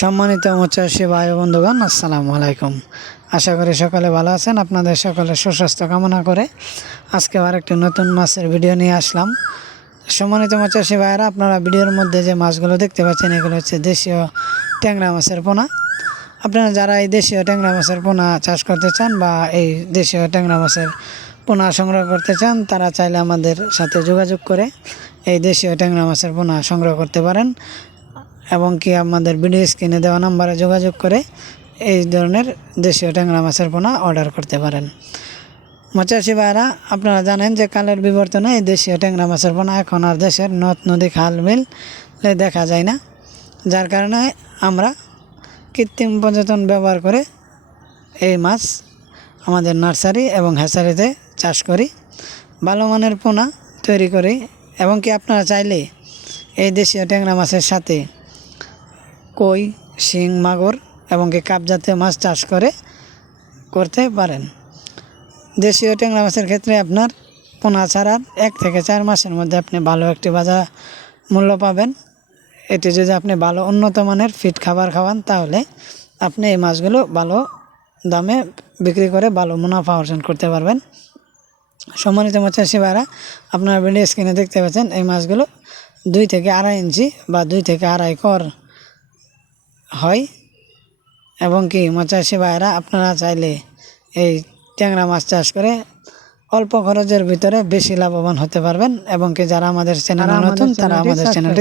সম্মানিত মৎস্যচাষী ভাই ও বন্ধুগণ, আসসালামু আলাইকুম। আশা করি সকলে ভালো আছেন। আপনাদের সকলের সুস্বাস্থ্য কামনা করে আজকে আর একটি নতুন মাছের ভিডিও নিয়ে আসলাম। সম্মানিত মৎস্যচাষী ভাইয়েরা, আপনারা ভিডিওর মধ্যে যে মাছগুলো দেখতে পাচ্ছেন এগুলো হচ্ছে দেশীয় ট্যাংরা মাছের পোনা। আপনারা যারা এই দেশীয় ট্যাংরা মাছের পোনা চাষ করতে চান বা এই দেশীয় ট্যাংরা মাছের পোনা সংগ্রহ করতে চান, তারা চাইলে আমাদের সাথে যোগাযোগ করে এই দেশীয় ট্যাংরা মাছের পোনা সংগ্রহ করতে পারেন এবং কি আমাদের ভিডিও স্ক্রিনে দেওয়া নাম্বারে যোগাযোগ করে এই ধরনের দেশীয় ট্যাংরা মাছের পোনা অর্ডার করতে পারেন। মৎস্যচাষী ভাইরা, আপনারা জানেন যে কালের বিবর্তনে এই দেশীয় ট্যাংরা মাছের পোনা এখন আর দেশের নদ নদী খাল বিলে দেখা যায় না, যার কারণে আমরা কৃত্রিম পর্যটন ব্যবহার করে এই মাছ আমাদের নার্সারি এবং হ্যাচারিতে চাষ করি, ভালো মানের পোনা তৈরি করি এবং কি আপনারা চাইলে এই দেশীয় ট্যাংরা মাছের সাথে কই, শিং, মাগুর এবং কি কাপ জাতীয় মাছ চাষ করতে পারেন। দেশীয় ট্যাংরা মাছের ক্ষেত্রে আপনার পোনা ছাড়ার 1 থেকে 4 মাসের মধ্যে আপনি ভালো একটি বাজার মূল্য পাবেন। এটি যদি আপনি ভালো উন্নত মানের ফিড খাবার খাওয়ান, তাহলে আপনি এই মাছগুলো ভালো দামে বিক্রি করে ভালো মুনাফা অর্জন করতে পারবেন। সম্মানিত মৎস্যচাষী ভাইরা, আপনারা ভিডিও স্ক্রিনে দেখতে পাচ্ছেন এই মাছগুলো 2 থেকে 2.5 ইঞ্চি বা 2 থেকে 2.5 কর হয় এবং কি মৎস্যচাষী ভাইরা, আপনারা চাইলে এই ট্যাংরা মাছ চাষ করে অল্প খরচের ভিতরে বেশি লাভবান হতে পারবেন এবং কি যারা আমাদের চ্যানেলে নতুন তারা আমাদের চ্যানেলটি